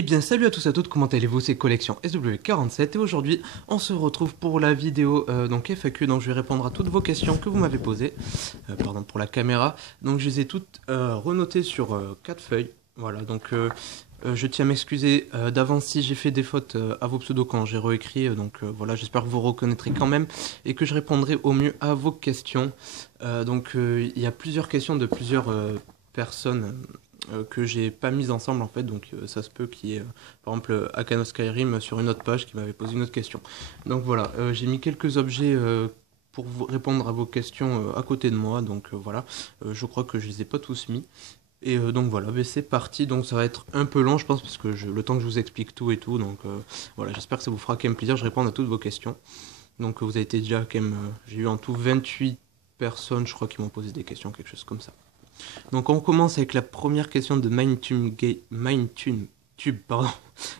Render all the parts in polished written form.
Eh bien salut à tous et à toutes, comment allez-vous? C'est Collection SW47 et aujourd'hui on se retrouve pour la vidéo donc FAQ, donc je vais répondre à toutes vos questions que vous m'avez posées, pardon pour la caméra, donc je les ai toutes renotées sur 4 feuilles, voilà donc je tiens à m'excuser d'avance si j'ai fait des fautes à vos pseudos quand j'ai réécrit, donc voilà j'espère que vous reconnaîtrez quand même et que je répondrai au mieux à vos questions. Donc il y a plusieurs questions de plusieurs personnes que j'ai pas mises ensemble en fait, donc ça se peut qu'il y ait par exemple Akano Skyrim sur une autre page qui m'avait posé une autre question. Donc voilà, j'ai mis quelques objets pour vous répondre à vos questions à côté de moi, donc voilà, je crois que je les ai pas tous mis. Et donc voilà, ben, c'est parti, donc ça va être un peu long je pense parce que le temps que je vous explique tout et tout, donc voilà, j'espère que ça vous fera quand même plaisir, je réponds à toutes vos questions. Donc vous avez été déjà quand même, j'ai eu en tout 28 personnes je crois qui m'ont posé des questions, quelque chose comme ça. Donc on commence avec la première question de Mindtune pardon,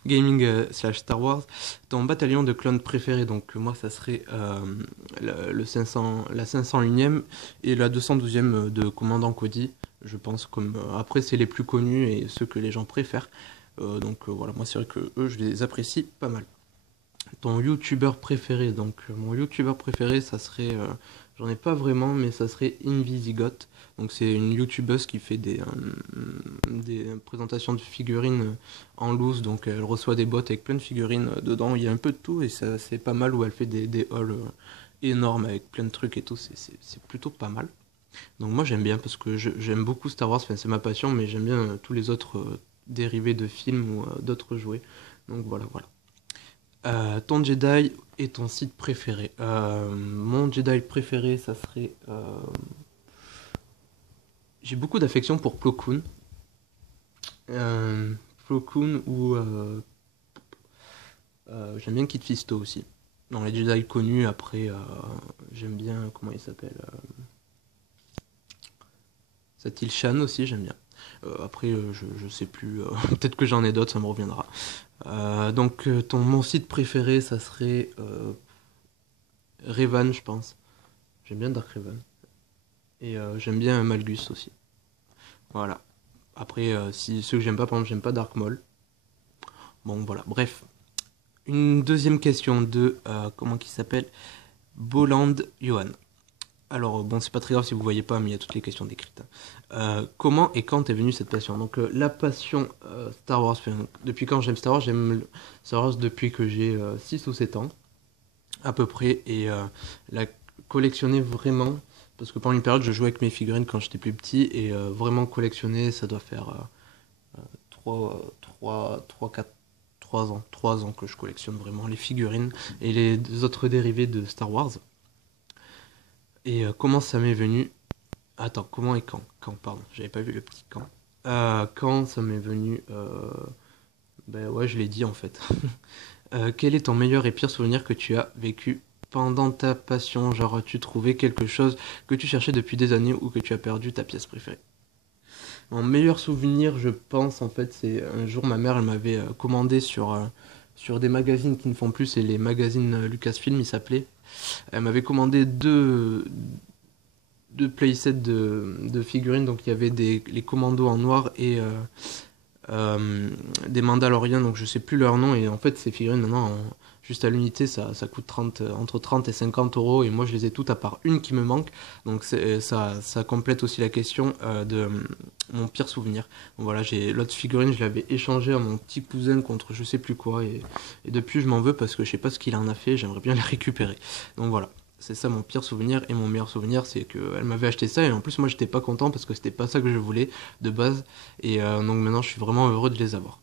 Gaming slash Star Wars. Ton bataillon de clones préféré, donc moi ça serait le 500, la 501e et la 212e de Commandant Cody. Je pense comme après c'est les plus connus et ceux que les gens préfèrent. Donc voilà, moi c'est vrai que eux je les apprécie pas mal. Ton youtubeur préféré, donc mon youtubeur préféré ça serait, j'en ai pas vraiment mais ça serait Invisigoth. Donc c'est une youtubeuse qui fait des présentations de figurines en loose, donc elle reçoit des boîtes avec plein de figurines dedans, il y a un peu de tout et ça c'est pas mal, où elle fait des hauls énormes avec plein de trucs et tout, c'est plutôt pas mal. Donc moi j'aime bien parce que j'aime beaucoup Star Wars, enfin, c'est ma passion, mais j'aime bien tous les autres dérivés de films ou d'autres jouets. Donc voilà, voilà. Ton Jedi et ton site préféré. Mon Jedi préféré, ça serait. J'ai beaucoup d'affection pour Plo Koon. Plo Koon ou. J'aime bien Kit Fisto aussi. Dans les Jedi connus, après, j'aime bien. Comment il s'appelle Satil Shan aussi, j'aime bien. Après, je sais plus. Peut-être que j'en ai d'autres, ça me reviendra. Donc, mon site préféré, ça serait Revan, je pense. J'aime bien Dark Revan. Et j'aime bien Malgus aussi. Voilà. Après, si ceux que j'aime pas, par exemple, j'aime pas Dark Maul. Bon, voilà. Bref. Une deuxième question de, comment qu'il s'appelle, Boland Johan. Alors, bon, c'est pas très grave si vous voyez pas, mais il y a toutes les questions décrites. Comment et quand est venue cette passion? Donc, la passion Star Wars, enfin, depuis quand j'aime Star Wars? J'aime Star Wars depuis que j'ai 6 ou 7 ans, à peu près, et la collectionner vraiment, parce que pendant une période, je jouais avec mes figurines quand j'étais plus petit, et vraiment collectionner, ça doit faire 4 3 ans que je collectionne vraiment les figurines et les autres dérivés de Star Wars. Et comment ça m'est venu? Attends, comment et quand? Quand, pardon, j'avais pas vu le petit quand. Quand ça m'est venu, ben ouais, je l'ai dit en fait. Quel est ton meilleur et pire souvenir que tu as vécu pendant ta passion? Genre, as-tu trouvé quelque chose que tu cherchais depuis des années ou que tu as perdu ta pièce préférée? Mon meilleur souvenir, je pense, en fait, c'est un jour ma mère, elle m'avait commandé sur des magazines qui ne font plus, c'est les magazines Lucasfilm, ils s'appelaient. Elle m'avait commandé deux playsets de figurines, donc il y avait les commandos en noir et des Mandaloriens, donc je sais plus leur nom, et en fait ces figurines maintenant, juste à l'unité, ça coûte entre 30 et 50 euros, et moi je les ai toutes à part une qui me manque, donc ça complète aussi la question de mon pire souvenir. Donc voilà, l'autre figurine, je l'avais échangée à mon petit cousin contre je sais plus quoi, et depuis je m'en veux parce que je sais pas ce qu'il en a fait, j'aimerais bien les récupérer. Donc voilà. C'est ça mon pire souvenir, et mon meilleur souvenir c'est qu'elle m'avait acheté ça et en plus moi j'étais pas content parce que c'était pas ça que je voulais de base, et donc maintenant je suis vraiment heureux de les avoir.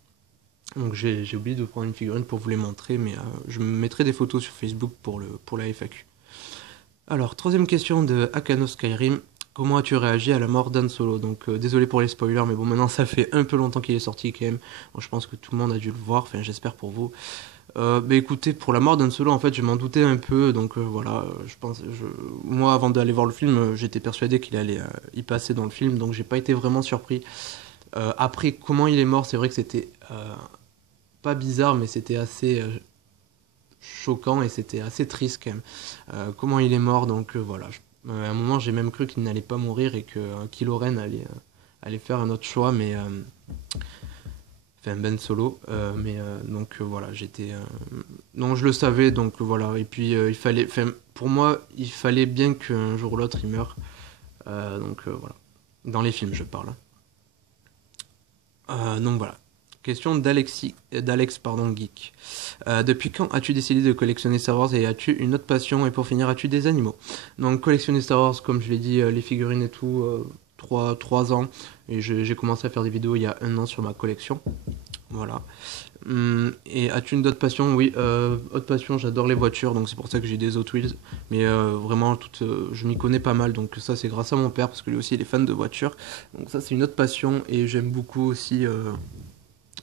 Donc j'ai oublié de prendre une figurine pour vous les montrer, mais je mettrai des photos sur Facebook pour la FAQ. Alors, troisième question de Akano Skyrim. Comment as-tu réagi à la mort d'Han Solo? Donc désolé pour les spoilers, mais bon maintenant ça fait un peu longtemps qu'il est sorti quand même. Bon, je pense que tout le monde a dû le voir, enfin j'espère pour vous. Bah écoutez, pour la mort d'Han Solo, en fait, je m'en doutais un peu, donc voilà, moi, avant d'aller voir le film, j'étais persuadé qu'il allait y passer dans le film, donc j'ai pas été vraiment surpris. Après, comment il est mort, c'est vrai que c'était pas bizarre, mais c'était assez choquant et c'était assez triste quand même. Comment il est mort, donc voilà. À un moment, j'ai même cru qu'il n'allait pas mourir et que Kylo Ren allait faire un autre choix, mais enfin Ben Solo, donc voilà, j'étais, non, je le savais, donc voilà, et puis il fallait, enfin, pour moi, il fallait bien qu'un jour ou l'autre il meure, voilà, dans les films je parle. Donc voilà. Question d'Alex pardon, Geek. Depuis quand as-tu décidé de collectionner Star Wars et as-tu une autre passion? Et pour finir, as-tu des animaux? Donc collectionner Star Wars, comme je l'ai dit, les figurines et tout, 3 ans. Et j'ai commencé à faire des vidéos il y a 1 an sur ma collection. Voilà. Et as-tu une autre passion? Oui, autre passion, j'adore les voitures, donc c'est pour ça que j'ai des Hot Wheels. Mais vraiment, je m'y connais pas mal, donc ça c'est grâce à mon père, parce que lui aussi il est fan de voitures. Donc ça c'est une autre passion, et j'aime beaucoup aussi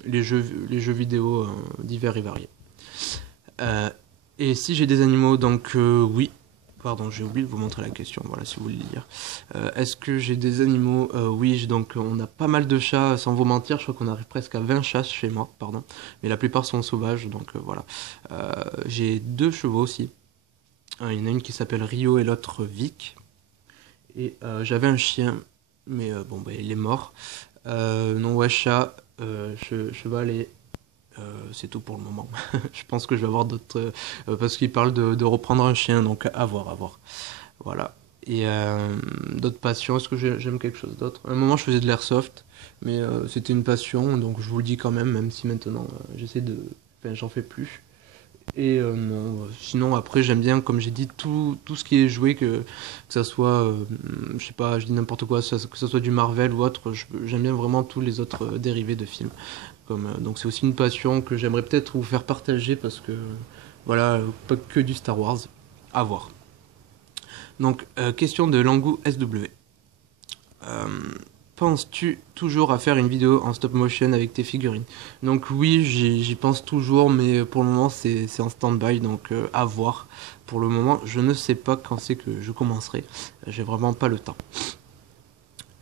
les jeux vidéo divers et variés. Euh, et si j'ai des animaux, donc oui. Pardon, j'ai oublié de vous montrer la question, voilà, si vous voulez le dire. Est-ce que j'ai des animaux? Oui, donc on a pas mal de chats, sans vous mentir, je crois qu'on arrive presque à 20 chats chez moi, pardon. Mais la plupart sont sauvages, donc voilà. J'ai 2 chevaux aussi. Il y en a une qui s'appelle Rio et l'autre Vic. Et j'avais un chien, mais bon, bah, il est mort. Non, ouais, chat, cheval et c'est tout pour le moment. Je pense que je vais avoir d'autres. Parce qu'il parle de reprendre un chien, donc à voir, à voir. Voilà. Et d'autres passions, est-ce que j'aime quelque chose d'autre? À un moment, je faisais de l'airsoft, mais c'était une passion, donc je vous le dis quand même si maintenant j'essaie de. Enfin, j'en fais plus. Et non, sinon, après, j'aime bien, comme j'ai dit, tout ce qui est joué, que ça soit, je sais pas, je dis n'importe quoi, que ça soit du Marvel ou autre, j'aime bien vraiment tous les autres dérivés de films. Donc c'est aussi une passion que j'aimerais peut-être vous faire partager parce que voilà, pas que du Star Wars. À voir. Donc question de Langou SW. Euh, Penses-tu toujours à faire une vidéo en stop motion avec tes figurines? Donc oui, j'y pense toujours, mais pour le moment c'est en stand-by, donc à voir. Pour le moment, je ne sais pas quand c'est que je commencerai. J'ai vraiment pas le temps.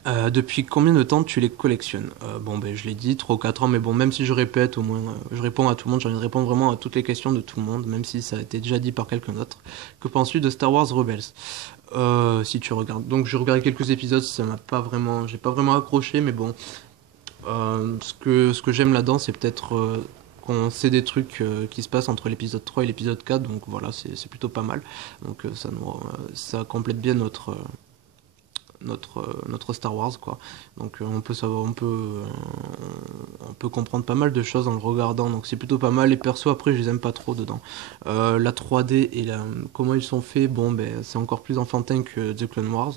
Depuis combien de temps tu les collectionnes? Bon, ben, je l'ai dit, 3 ou 4 ans, mais bon, même si je répète, au moins, je réponds à tout le monde, j'ai envie de répondre vraiment à toutes les questions de tout le monde, même si ça a été déjà dit par quelqu'un d'autre. Que penses-tu de Star Wars Rebels? Si tu regardes. Donc, j'ai regardé quelques épisodes, ça m'a pas vraiment. J'ai pas vraiment accroché, mais bon. Ce que j'aime là-dedans, c'est peut-être qu'on sait des trucs qui se passent entre l'épisode 3 et l'épisode 4, donc voilà, c'est plutôt pas mal. Donc, ça complète bien notre Star Wars quoi. Donc on peut savoir, on peut comprendre pas mal de choses en le regardant, donc c'est plutôt pas mal. Les persos après je les aime pas trop dedans. La 3D et comment ils sont faits, bon ben c'est encore plus enfantin que The Clone Wars,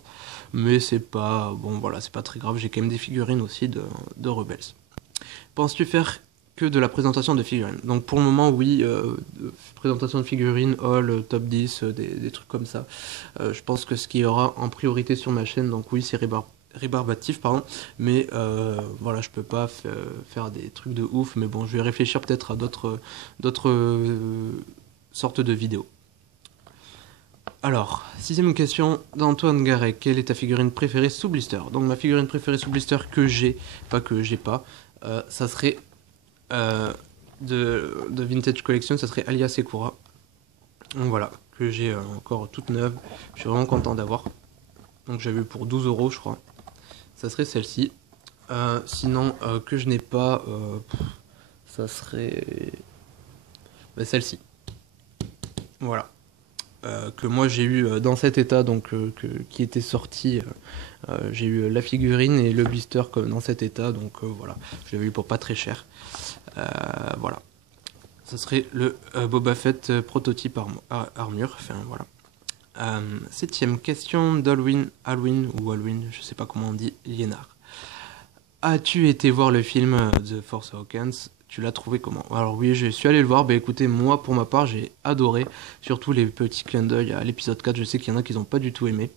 mais c'est pas bon, voilà, c'est pas très grave. J'ai quand même des figurines aussi de Rebels. Penses-tu faire que de la présentation de figurines? Donc pour le moment, oui, présentation de figurines, haul, top 10, des trucs comme ça. Je pense que ce qu'il y aura en priorité sur ma chaîne, donc oui, c'est rébarbatif, pardon. Mais voilà, je peux pas faire des trucs de ouf, mais bon, je vais réfléchir peut-être à d'autres sortes de vidéos. Alors, 6ème question d'Antoine Garret. Quelle est ta figurine préférée sous blister? Donc ma figurine préférée sous blister que j'ai, pas que j'ai pas, ça serait euh, de Vintage Collection, ça serait Alia Sekura. Donc voilà, que j'ai encore toute neuve. Je suis vraiment content d'avoir. Donc j'avais eu pour 12 € je crois. Ça serait celle-ci. Sinon, que je n'ai pas, ça serait celle-ci. Voilà. Que moi j'ai eu dans cet état, donc qui était sorti. J'ai eu la figurine et le blister comme dans cet état, donc voilà. Je l'avais eu pour pas très cher. Voilà. Ça serait le Boba Fett prototype armure. Enfin voilà. 7ème question d'Alwin, ou Alwin, je sais pas comment on dit, Liénard. As-tu été voir le film The Force Awakens? Tu l'as trouvé comment? Alors oui, je suis allé le voir. Bah écoutez, moi pour ma part, j'ai adoré. Surtout les petits clins d'œil à l'épisode 4. Je sais qu'il y en a qui n'ont pas du tout aimé.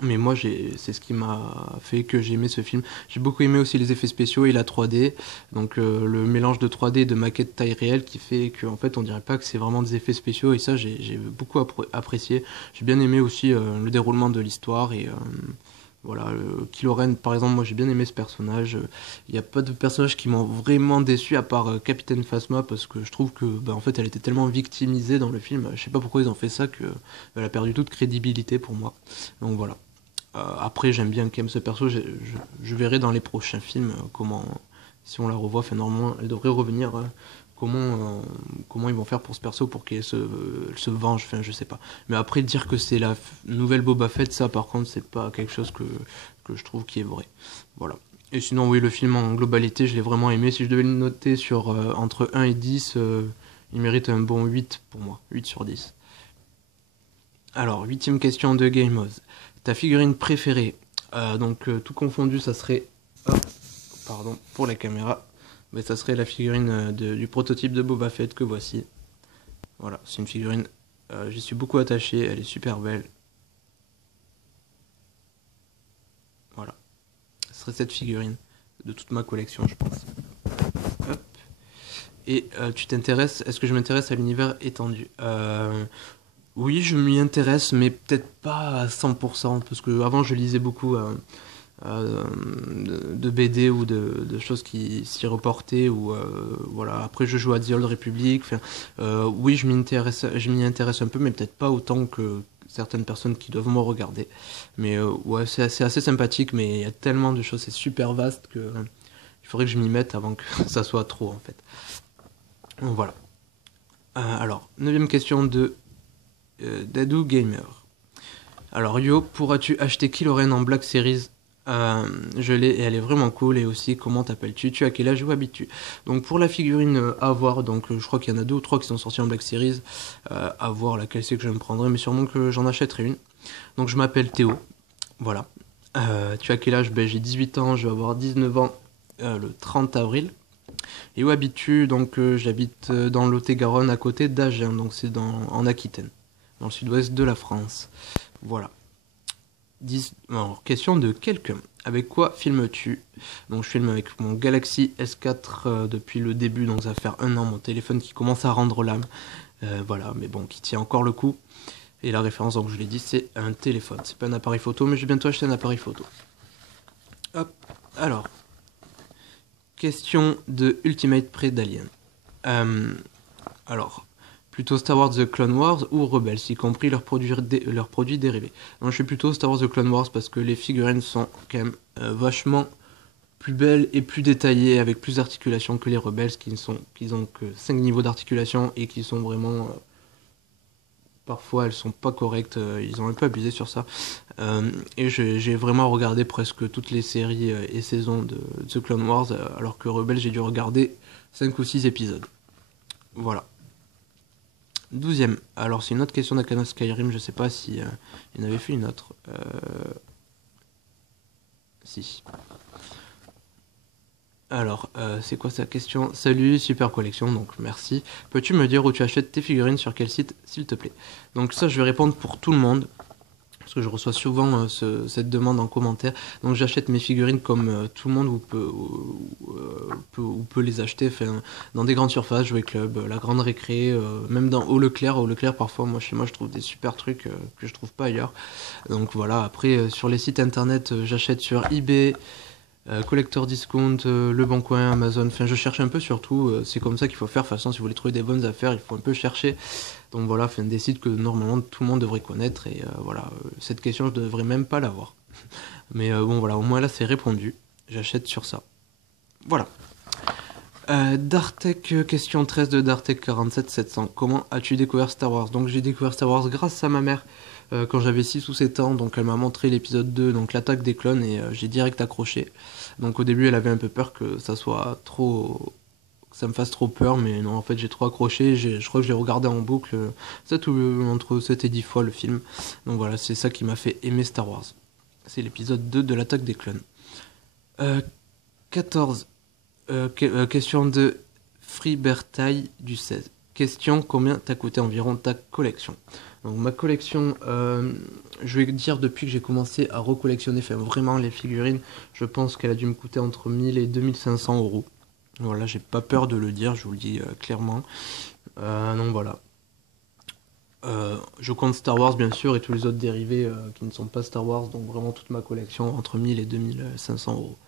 Mais moi, c'est ce qui m'a fait que j'ai aimé ce film. J'ai beaucoup aimé aussi les effets spéciaux et la 3D. Donc le mélange de 3D et de maquette taille réelle qui fait qu'en fait on dirait pas que c'est vraiment des effets spéciaux. Et ça, j'ai beaucoup apprécié. J'ai bien aimé aussi le déroulement de l'histoire et voilà, Kylo Ren, par exemple, moi j'ai bien aimé ce personnage. Il n'y a pas de personnages qui m'ont vraiment déçu à part Capitaine Phasma parce que je trouve que en fait elle était tellement victimisée dans le film. Je sais pas pourquoi ils ont fait ça que elle a perdu toute crédibilité pour moi. Donc voilà. Après j'aime bien quand même ce perso. Je verrai dans les prochains films si on la revoit, enfin normalement elle devrait revenir. Comment ils vont faire pour ce perso pour qu'il se venge, enfin je sais pas. Mais après dire que c'est la nouvelle Boba Fett, ça par contre c'est pas quelque chose que je trouve qui est vrai. Voilà. Et sinon oui, le film en globalité je l'ai vraiment aimé. Si je devais le noter sur entre 1 et 10, il mérite un bon 8 pour moi, 8 sur 10. Alors, huitième question de Game Oz. Ta figurine préférée, tout confondu, ça serait, hop, pardon, pour la caméra, mais ça serait la figurine du prototype de Boba Fett que voici. Voilà, c'est une figurine, j'y suis beaucoup attaché, elle est super belle. Voilà, ce serait cette figurine de toute ma collection, je pense. Hop. Et tu t'intéresses, est-ce que je m'intéresse à l'univers étendu Oui, je m'y intéresse, mais peut-être pas à 100%, parce que avant je lisais beaucoup de BD ou de choses qui s'y reportaient, ou voilà. Après je joue à The Old Republic, enfin, oui je m'y intéresse un peu, mais peut-être pas autant que certaines personnes qui doivent me regarder. Mais ouais, c'est assez sympathique, mais il y a tellement de choses, c'est super vaste que il faudrait que je m'y mette avant que ça soit trop en fait. Donc, voilà. Alors, neuvième question de Dadou Gamer. Alors Yo, pourras-tu acheter Kylo Ren en Black Series? Je l'ai et elle est vraiment cool. Et aussi, comment t'appelles-tu? Tu as quel âge? Où habites-tu? Donc pour la figurine à voir, donc je crois qu'il y en a 2 ou 3 qui sont sortis en Black Series. À voir laquelle c'est que je me prendrai, mais sûrement que j'en achèterai une. Donc je m'appelle Théo, voilà. Tu as quel âge? Ben, j'ai 18 ans, je vais avoir 19 ans le 30 avril. Et où habites-tu? Donc j'habite dans le Lot-et-Garonne à côté d'Agen, donc c'est en Aquitaine, dans le sud-ouest de la France. Voilà. Alors, question de quelqu'un. Avec quoi filmes-tu? Donc je filme avec mon Galaxy S4 depuis le début, donc ça va faire 1 an, mon téléphone qui commence à rendre l'âme. Voilà, mais bon, qui tient encore le coup. Et la référence, donc je l'ai dit, c'est un téléphone. C'est pas un appareil photo, mais je vais bientôt acheter un appareil photo. Hop, alors. Question de Ultimate Prey d'Alien. Alors, plutôt Star Wars The Clone Wars ou Rebels, y compris leurs produits dérivés. Donc, je suis plutôt Star Wars The Clone Wars parce que les figurines sont quand même vachement plus belles et plus détaillées, avec plus d'articulation que les Rebels qui ont que 5 niveaux d'articulation et qui sont vraiment... parfois elles sont pas correctes, ils ont un peu abusé sur ça. Et j'ai vraiment regardé presque toutes les séries et saisons de The Clone Wars, alors que Rebels j'ai dû regarder 5 ou 6 épisodes. Voilà. 12ème. Alors c'est une autre question d'Akana Skyrim, je sais pas si il en avait fait une autre. Si. Alors, c'est quoi sa question? Salut, super collection, donc merci. Peux-tu me dire où tu achètes tes figurines, sur quel site, s'il te plaît? Donc ça, je vais répondre pour tout le monde, parce que je reçois souvent cette demande en commentaire. Donc j'achète mes figurines comme tout le monde peut les acheter, enfin, dans des grandes surfaces, Jouet Club, la Grande Récré, même dans Au Leclerc. Au Leclerc, parfois, moi, chez moi, je trouve des super trucs que je trouve pas ailleurs. Donc voilà, après, sur les sites internet, j'achète sur eBay, Collector Discount, Le Bon Coin, Amazon, enfin je cherche un peu surtout, c'est comme ça qu'il faut faire, de toute façon si vous voulez trouver des bonnes affaires, il faut un peu chercher. Donc voilà, enfin, des sites que normalement tout le monde devrait connaître, et voilà, cette question je devrais même pas l'avoir. Mais bon voilà, au moins là c'est répondu, j'achète sur ça. Voilà. Dartek, question 13 de Dartek 47700. Comment as-tu découvert Star Wars? Donc j'ai découvert Star Wars grâce à ma mère quand j'avais 6 ou 7 ans. Donc elle m'a montré l'épisode 2, donc l'attaque des clones, et j'ai direct accroché. Donc au début elle avait un peu peur que ça soit trop... que ça me fasse trop peur, mais non, en fait j'ai trop accroché. Je crois que j'ai regardé en boucle entre 7 et 10 fois le film. Donc voilà, c'est ça qui m'a fait aimer Star Wars. C'est l'épisode 2 de l'attaque des clones. 14. Question de Fribertaille du 16. Question, combien t'a coûté environ ta collection? Donc ma collection, je vais dire depuis que j'ai commencé à recollectionner, enfin vraiment les figurines, je pense qu'elle a dû me coûter entre 1000 et 2500 euros. Voilà, j'ai pas peur de le dire, je vous le dis clairement. Donc voilà. Je compte Star Wars bien sûr et tous les autres dérivés qui ne sont pas Star Wars, donc vraiment toute ma collection entre 1000 et 2500 euros.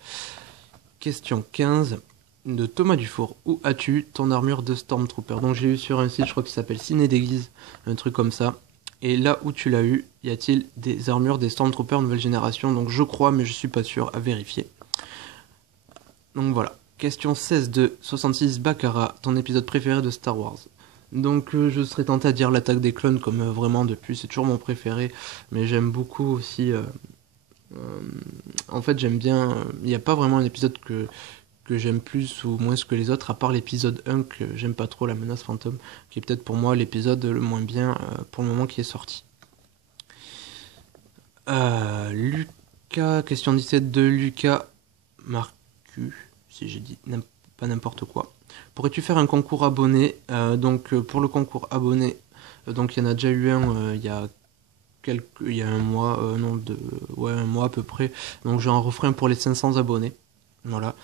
Question 15 de Thomas Dufour. Où as-tu ton armure de Stormtrooper? Donc j'ai eu sur un site, je crois qu'il s'appelle Ciné d'église, un truc comme ça. Et là où tu l'as eu, y a-t-il des armures des Stormtroopers nouvelle génération? Donc je crois, mais je suis pas sûr, à vérifier. Donc voilà. Question 16 de 66 Baccarat, ton épisode préféré de Star Wars. Donc je serais tenté à dire l'attaque des clones comme vraiment depuis, c'est toujours mon préféré, mais j'aime beaucoup aussi... euh, en fait j'aime bien... Il n'y a pas vraiment un épisode que j'aime plus ou moins que les autres, à part l'épisode 1 que j'aime pas trop, la menace fantôme, qui est peut-être pour moi l'épisode le moins bien pour le moment qui est sorti. Lucas, question 17 de Lucas Marcu, si j'ai dit pas n'importe quoi. Pourrais-tu faire un concours abonné donc pour le concours abonné, donc il y en a déjà eu un il y a un mois, un mois à peu près. Donc j'en referai un pour les 500 abonnés. Voilà.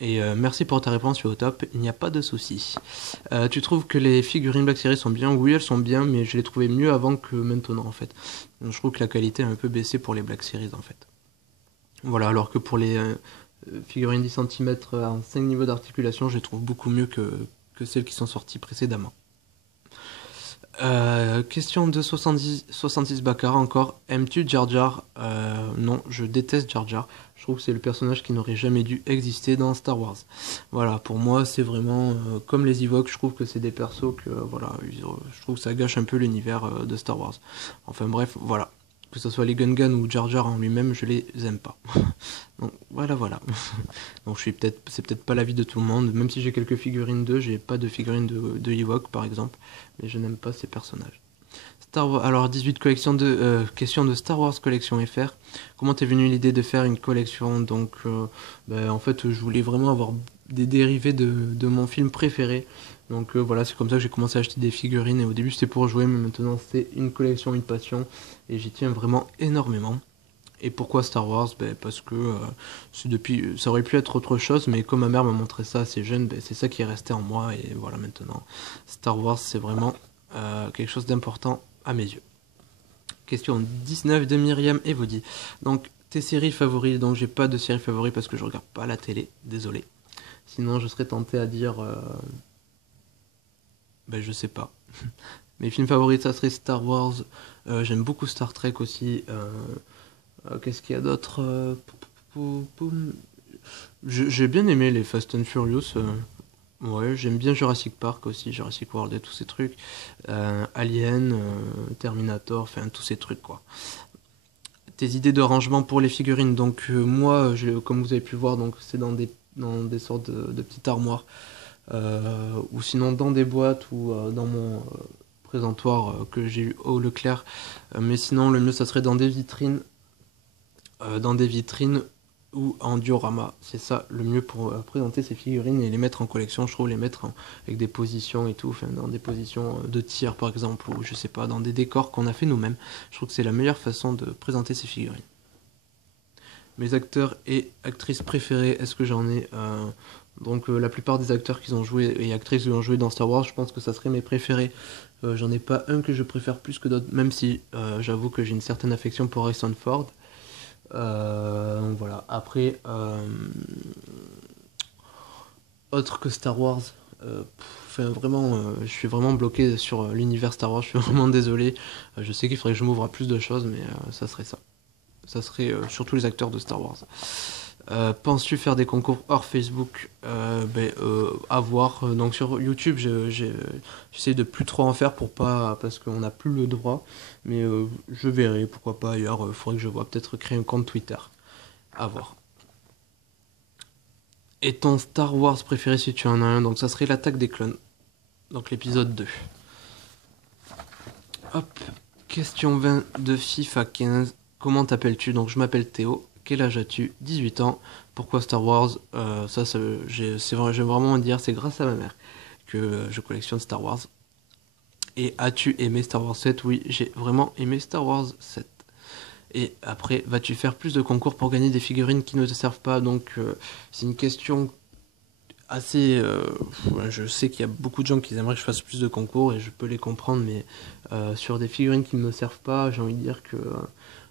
Et merci pour ta réponse, tu es au top, il n'y a pas de souci. Tu trouves que les figurines Black Series sont bien? Oui, elles sont bien, mais je les trouvais mieux avant que maintenant en fait. Donc, je trouve que la qualité a un peu baissé pour les Black Series en fait. Voilà, alors que pour les figurines 10 cm en 5 niveaux d'articulation, je les trouve beaucoup mieux que celles qui sont sorties précédemment. Question de 66 Baccarat encore. Aimes-tu Jar Jar? Non, je déteste Jar Jar. Je trouve que c'est le personnage qui n'aurait jamais dû exister dans Star Wars. Voilà, pour moi, c'est vraiment comme les Ewoks. Je trouve que c'est des persos que, voilà, je trouve que ça gâche un peu l'univers de Star Wars. Enfin bref, voilà. Que ce soit les Gungan ou Jar Jar en lui-même, je les aime pas. Donc voilà, voilà. Donc c'est peut-être pas l'avis de tout le monde. Même si j'ai quelques figurines d'eux, j'ai pas de figurines de Ewok par exemple, mais je n'aime pas ces personnages. Star Wars, alors 18 collections de questions de Star Wars Collection FR. Comment t'es venue l'idée de faire une collection? Donc en fait je voulais vraiment avoir des dérivés de mon film préféré. Donc voilà, c'est comme ça que j'ai commencé à acheter des figurines et au début c'était pour jouer, mais maintenant c'est une collection, une passion et j'y tiens vraiment énormément. Et pourquoi Star Wars? Parce que ça aurait pu être autre chose, mais comme ma mère m'a montré ça assez jeune, c'est ça qui est resté en moi. Et voilà, maintenant, Star Wars, c'est vraiment quelque chose d'important à mes yeux. Question 19 de Myriam Evody. Donc, tes séries favorites? Donc, j'ai pas de séries favorites parce que je regarde pas la télé, désolé. Sinon, je serais tenté à dire... je sais pas. Mes films favoris, ça serait Star Wars. J'aime beaucoup Star Trek aussi. Qu'est-ce qu'il y a d'autre? J'ai bien aimé les Fast and Furious. Ouais, j'aime bien Jurassic Park aussi, Jurassic World et tous ces trucs. Alien, Terminator, enfin tous ces trucs quoi. Tes idées de rangement pour les figurines. Donc moi, comme vous avez pu voir, donc c'est dans des sortes de petites armoires. Ou sinon dans des boîtes ou dans mon présentoir que j'ai eu au Leclerc. Mais sinon, le mieux, ça serait dans des vitrines ou en diorama. C'est ça le mieux pour présenter ces figurines et les mettre en collection. Je trouve les mettre avec des positions et tout, enfin, dans des positions de tir par exemple, ou je sais pas, dans des décors qu'on a fait nous-mêmes. Je trouve que c'est la meilleure façon de présenter ces figurines. Mes acteurs et actrices préférés, est-ce que j'en ai donc la plupart des acteurs qui ont joué et actrices qui ont joué dans Star Wars, je pense que ça serait mes préférés. J'en ai pas un que je préfère plus que d'autres, même si j'avoue que j'ai une certaine affection pour Harrison Ford. Donc voilà. Après, autre que Star Wars, vraiment, je suis vraiment bloqué sur l'univers Star Wars. Je suis vraiment désolé. Je sais qu'il faudrait que je m'ouvre à plus de choses, mais ça serait ça. Ça serait surtout les acteurs de Star Wars. Penses-tu faire des concours hors Facebook? À voir. Donc sur YouTube, j'essaie de plus trop en faire parce qu'on n'a plus le droit. Mais je verrai, pourquoi pas ailleurs. Il faudrait que je vois peut-être créer un compte Twitter. À voir. Et ton Star Wars préféré si tu en as un? Donc ça serait l'attaque des clones. Donc l'épisode 2. Hop. Question 20 de FIFA 15. Comment t'appelles-tu? Donc je m'appelle Théo. Quel âge as-tu? 18 ans. Pourquoi Star Wars? J'aime vraiment dire, c'est grâce à ma mère que je collectionne Star Wars. Et as-tu aimé Star Wars 7? Oui, j'ai vraiment aimé Star Wars 7. Et après, vas-tu faire plus de concours pour gagner des figurines qui ne te servent pas? Donc c'est une question assez... je sais qu'il y a beaucoup de gens qui aimeraient que je fasse plus de concours et je peux les comprendre, mais sur des figurines qui ne me servent pas, j'ai envie de dire que...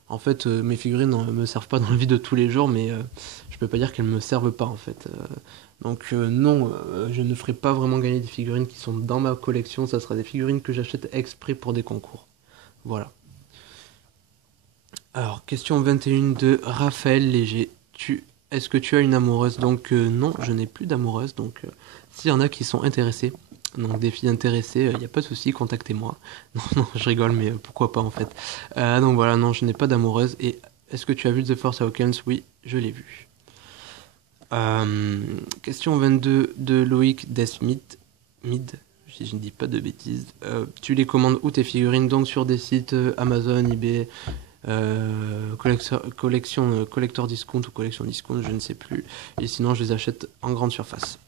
en fait, mes figurines ne me servent pas dans la vie de tous les jours, mais je peux pas dire qu'elles me servent pas en fait. Donc non, je ne ferai pas vraiment gagner des figurines qui sont dans ma collection, ça sera des figurines que j'achète exprès pour des concours. Voilà. Alors, question 21 de Raphaël Léger. Tu Est-ce que tu as une amoureuse? Donc non, je n'ai plus d'amoureuse. Donc s'il y en a qui sont intéressés, donc des filles intéressées, il n'y a pas de souci, contactez-moi. Non, non, je rigole, mais pourquoi pas en fait. Donc voilà, non, je n'ai pas d'amoureuse. Et est-ce que tu as vu The Force Awakens? Oui, je l'ai vu. Question 22 de Loïc Desmith. Mid, si je ne dis pas de bêtises. Tu les commandes où tes figurines? Donc sur des sites Amazon, eBay, collector discount ou collection discount, je ne sais plus. Et sinon, je les achète en grande surface.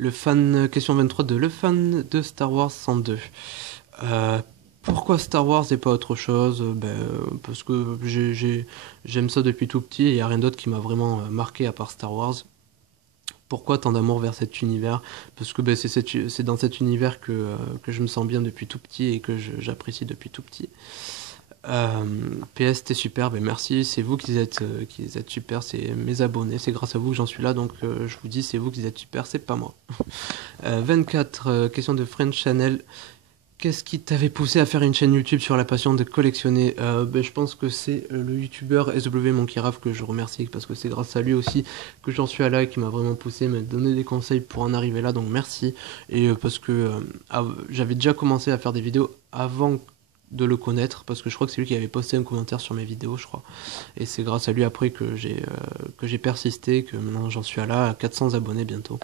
Question 23 de le fan de Star Wars 102. Euh, Pourquoi Star Wars et pas autre chose? Parce que j'aime ça depuis tout petit et il n'y a rien d'autre qui m'a vraiment marqué à part Star Wars. Pourquoi tant d'amour vers cet univers? Parce que c'est dans cet univers que je me sens bien depuis tout petit et que j'apprécie depuis tout petit. PS, t'es super, ben merci, c'est vous qui êtes super, c'est mes abonnés, c'est grâce à vous que j'en suis là, donc je vous dis, c'est vous qui êtes super, c'est pas moi. 24, question de French Channel. Qu'est-ce qui t'avait poussé à faire une chaîne YouTube sur la passion de collectionner? Je pense que c'est le youtubeur SW Monkey Raf que je remercie parce que c'est grâce à lui aussi que j'en suis à là et qui m'a vraiment poussé, m'a donné des conseils pour en arriver là, donc merci. Et parce que j'avais déjà commencé à faire des vidéos avant de le connaître parce que je crois que c'est lui qui avait posté un commentaire sur mes vidéos, je crois. Et c'est grâce à lui après que j'ai persisté, que maintenant j'en suis à là, à 400 abonnés bientôt.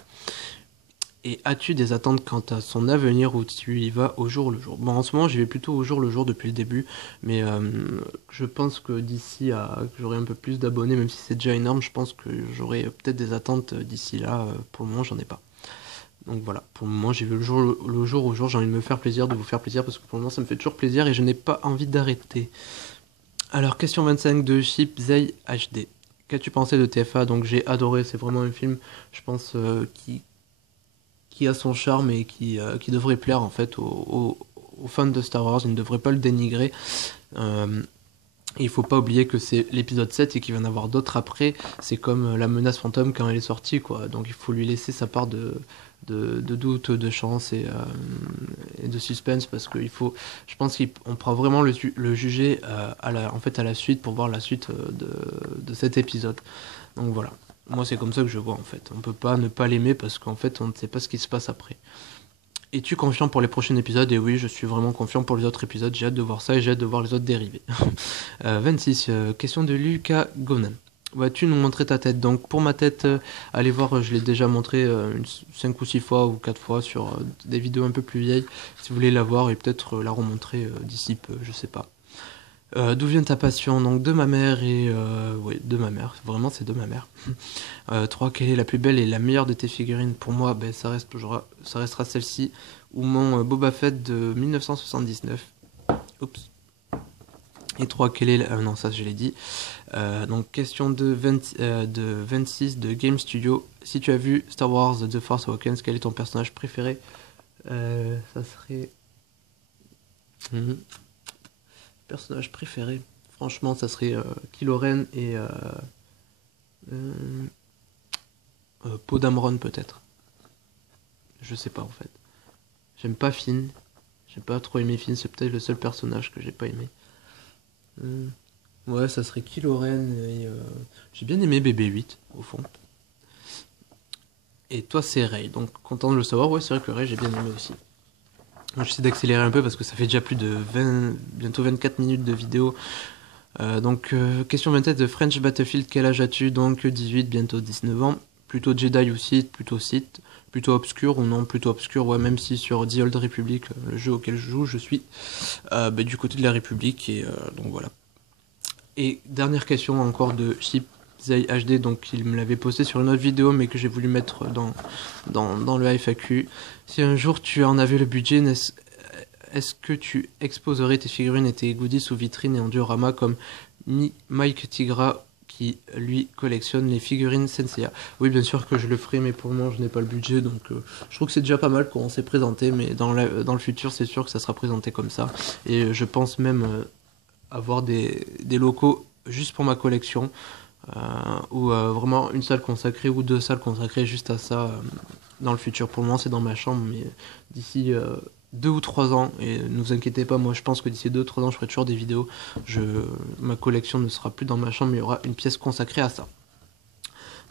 Et as-tu des attentes quant à son avenir ou tu y vas au jour le jour? Bon, en ce moment, j'y vais plutôt au jour le jour depuis le début, mais je pense que d'ici à que j'aurai un peu plus d'abonnés, même si c'est déjà énorme, je pense que j'aurai peut-être des attentes d'ici là. Pour le moment, j'en ai pas. Donc voilà, pour le moment, j'y vais le jour au jour. J'ai envie de me faire plaisir, de vous faire plaisir, parce que pour le moment, ça me fait toujours plaisir et je n'ai pas envie d'arrêter. Alors, question 25 de Chip Zay HD. Qu'as-tu pensé de TFA? Donc j'ai adoré, c'est vraiment un film, je pense, qui a son charme et qui devrait plaire en fait aux fans de Star Wars. Ils ne devraient pas le dénigrer. Et il faut pas oublier que c'est l'épisode 7 et qu'il va y en avoir d'autres après. C'est comme la menace fantôme quand elle est sortie, quoi. Donc il faut lui laisser sa part de doute, de chance et de suspense parce qu'il faut. Je pense qu'on pourra vraiment le juger en fait, à la suite pour voir la suite de cet épisode. Donc voilà. Moi, c'est comme ça que je vois en fait. On peut pas ne pas l'aimer parce qu'en fait, on ne sait pas ce qui se passe après. Es-tu confiant pour les prochains épisodes? Et oui, je suis vraiment confiant pour les autres épisodes. J'ai hâte de voir ça et j'ai hâte de voir les autres dérivés. 26, question de Lucas Gonan. Vas-tu nous montrer ta tête? Donc pour ma tête, allez voir, je l'ai déjà montré 5 ou 6 fois ou 4 fois sur des vidéos un peu plus vieilles. Si vous voulez la voir et peut-être la remontrer d'ici peu, je sais pas. D'où vient ta passion? Donc de ma mère et oui, de ma mère. Vraiment, c'est de ma mère. 3. Quelle est la plus belle et la meilleure de tes figurines? Pour moi, ça restera celle-ci ou mon Boba Fett de 1979. Oups. Et 3. Quelle est la... non, ça je l'ai dit. Donc question de 26 de Game Studio. Si tu as vu Star Wars The Force Awakens, quel est ton personnage préféré? Ça serait... Personnage préféré. Franchement, ça serait Kylo Ren et Poe Dameron peut-être. Je sais pas en fait. J'aime pas Finn. J'ai pas trop aimé Finn, c'est peut-être le seul personnage que j'ai pas aimé. Ouais, ça serait Kylo Ren et j'ai bien aimé BB-8 au fond. Et toi c'est Rey, donc content de le savoir. Ouais, c'est vrai que Rey j'ai bien aimé aussi. J'essaie d'accélérer un peu parce que ça fait déjà plus de bientôt 24 minutes de vidéo. Question 27 de French Battlefield, quel âge as-tu? Donc 18, bientôt 19 ans. Plutôt Jedi ou Sith? Plutôt Sith. Plutôt obscur ou non? Plutôt obscur, ouais, même si sur The Old Republic, le jeu auquel je joue, je suis du côté de la République, et donc voilà. Et dernière question encore de Chip Zay HD, donc il me l'avait posté sur une autre vidéo, mais que j'ai voulu mettre dans le FAQ. Si un jour tu en avais le budget, est-ce que tu exposerais tes figurines et tes goodies sous vitrine et en diorama comme Mike Tigra qui lui collectionne les figurines Senseiya? Oui, bien sûr que je le ferai, mais pour le moment je n'ai pas le budget, donc je trouve que c'est déjà pas mal comment c'est présenté, mais dans le futur c'est sûr que ça sera présenté comme ça. Et je pense même avoir des locaux juste pour ma collection, ou vraiment une salle consacrée ou deux salles consacrées juste à ça dans le futur. Pour le moment c'est dans ma chambre, mais d'ici 2 ou 3 ans, et ne vous inquiétez pas, moi je pense que d'ici 2 ou 3 ans je ferai toujours des vidéos. Ma collection ne sera plus dans ma chambre, mais il y aura une pièce consacrée à ça.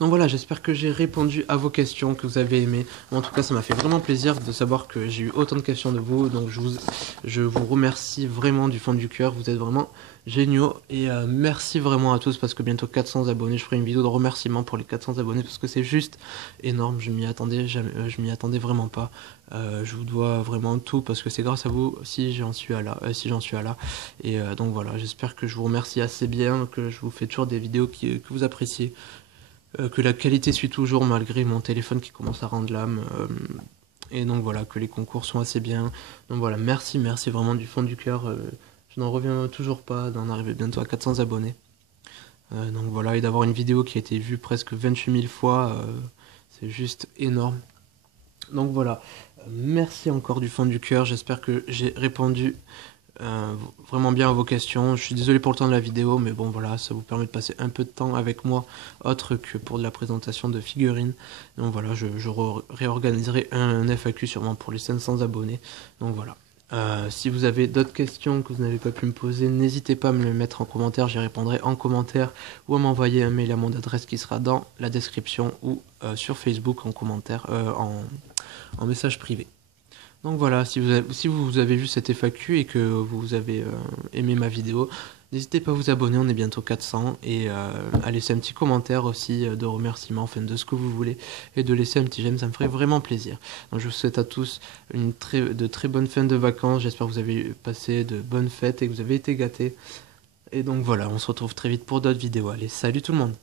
Donc voilà, j'espère que j'ai répondu à vos questions, que vous avez aimé. En tout cas, ça m'a fait vraiment plaisir de savoir que j'ai eu autant de questions de vous. Donc je vous remercie vraiment du fond du cœur. Vous êtes vraiment géniaux. Et merci vraiment à tous parce que bientôt 400 abonnés. Je ferai une vidéo de remerciement pour les 400 abonnés parce que c'est juste énorme. Je m'y attendais, je m'y attendais vraiment pas. Je vous dois vraiment tout parce que c'est grâce à vous si j'en suis à là. Et donc voilà, j'espère que je vous remercie assez bien, que je vous fais toujours des vidéos que vous appréciez. Que la qualité suit toujours malgré mon téléphone qui commence à rendre l'âme. Et donc voilà, que les concours sont assez bien. Donc voilà, merci vraiment du fond du cœur. Je n'en reviens toujours pas d'en arriver bientôt à 400 abonnés. Donc voilà, et d'avoir une vidéo qui a été vue presque 28 000 fois, c'est juste énorme. Donc voilà, merci encore du fond du cœur. J'espère que j'ai répondu vraiment bien à vos questions. Je suis désolé pour le temps de la vidéo, mais bon voilà, ça vous permet de passer un peu de temps avec moi, autre que pour de la présentation de figurines. Donc voilà, je réorganiserai un FAQ sûrement pour les 500 abonnés. Donc voilà. Si vous avez d'autres questions que vous n'avez pas pu me poser, n'hésitez pas à me les mettre en commentaire, j'y répondrai en commentaire ou à m'envoyer un mail à mon adresse qui sera dans la description ou sur Facebook en commentaire, en message privé. Donc voilà, si vous avez vu cette FAQ et que vous avez aimé ma vidéo, n'hésitez pas à vous abonner, on est bientôt 400, et à laisser un petit commentaire aussi de remerciement, enfin de ce que vous voulez, et de laisser un petit j'aime, ça me ferait vraiment plaisir. Donc je vous souhaite à tous de très bonnes fins de vacances, j'espère que vous avez passé de bonnes fêtes et que vous avez été gâtés. Et donc voilà, on se retrouve très vite pour d'autres vidéos. Allez, salut tout le monde!